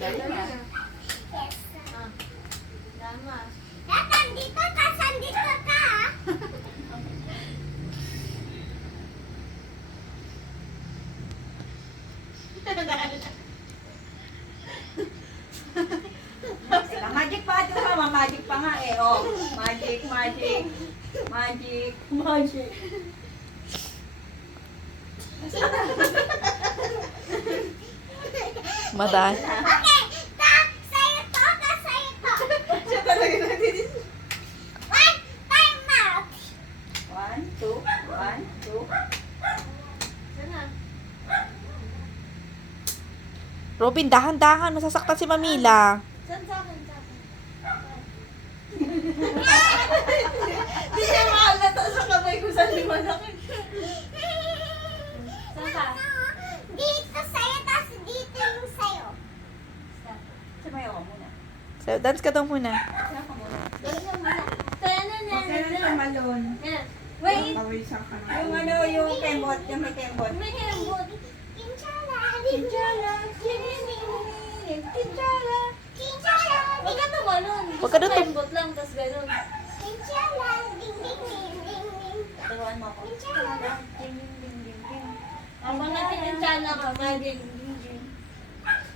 Ganda na. Yes. Tama. Sandito ka, sandito ka. Magic pa ito ha, magic pa nga eh. Oh, magic, magic. Magic, magic. Madan. Okay, sa'yo to, sa'yo to. Siya talaga natin. One, time out. 1, 2, 1, 2. Sana. Robin, dahan-dahan. Masasaktan si Mamila. Saan sa akin? Sa akin. Hindi niya makalata sa kamay ko sa liwanag. Saan ka? Dito sa'yo, tapos dito yung sa'yo. Sumayaw ka muna. So, dance ka daw muna. Sumayaw ka muna. Galing na muna. Okay na sa malon. Yan. Wait. Pawisan ka na. Yung ano, yung kembot, yung may kembot. May kembot. Kinchala, Kinchala. Kinchala. kinchala, Huwag ka tumalon. Huwag ka doon Kembot lang, tas ganun. kinchala, ding ding ding ding ding. Turuan mo ako. Kinchala. Ding, ding, ding, ding, ding. Habang nagkikinchala ka, maging ding, ding.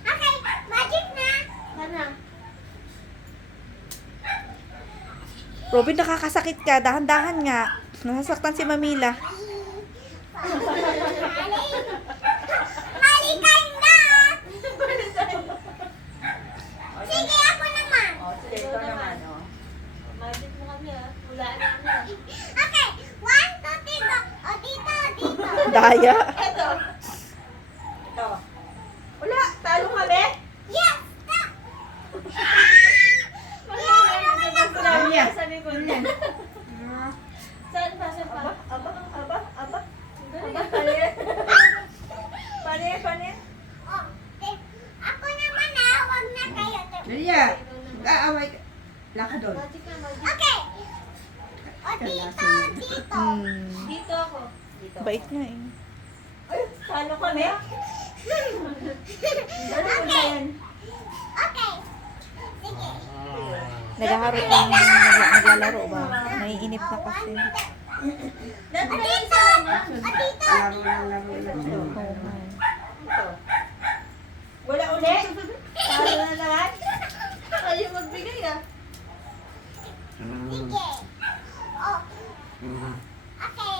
Okay, magic na. Sana. Robin, nakakasakit ka. Dahan-dahan nga. Nasasaktan si Mamila. Mali ka na. Sige, ako naman. Oh, sige, ito naman. Oh. Magic mo kami ah. Hulaan namin. Okay, 1, 2, 3, go. O, dito, dito. Daya. Eto. Ito. Wala, talo kami. Yes, stop. Sabi niya. Sa likod niya. Saan pa? Saan pa? Aba, aba, aba. Galing. Aba, pare. Pare, pare. Oh, ako naman ah, wag na kayo. Lilia, mag-aaway ka. Laka doon. Magic na, magic. Okay. O, dito, dito. Dito ako. Dito. Bait nga eh. Ay, talo kami. Ano po na yan? Okay. Sige. Naghaharap lang naglalaro ba? Naiinip na kasi. O, dito. O, dito. Laro lang, laro lang. Ito. Oo nga. Ito. Wala ulit? Talo na naman? Ayaw magbigay ah. Sige. Oh. Okay.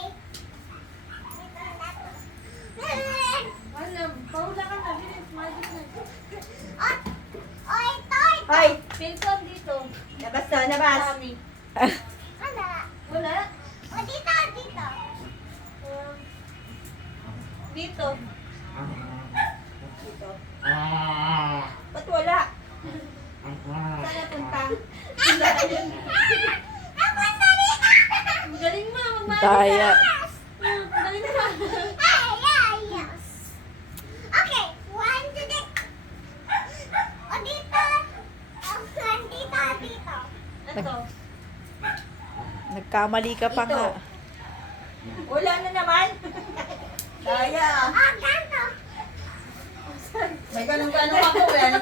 Wala. Pahula ka na. Bilis. Magic na. Oh, oh, ito, ito. Hoy! Pilson dito. Labas na, labas. Kami. Wala. Wala. O, dito, dito. Dito. Dito. Ba't wala? Saan napunta? Napunta dito. Ang galing mo. Mag-magic Daya. Ang galing mo. Ay, yes. Okay, 1, 2, 3. O, dito. O, dito, dito. Ito. Nagkamali ka pa nga. Wala na naman. Daya. Ah, ganito. May ganun-ganun ako. Wala na.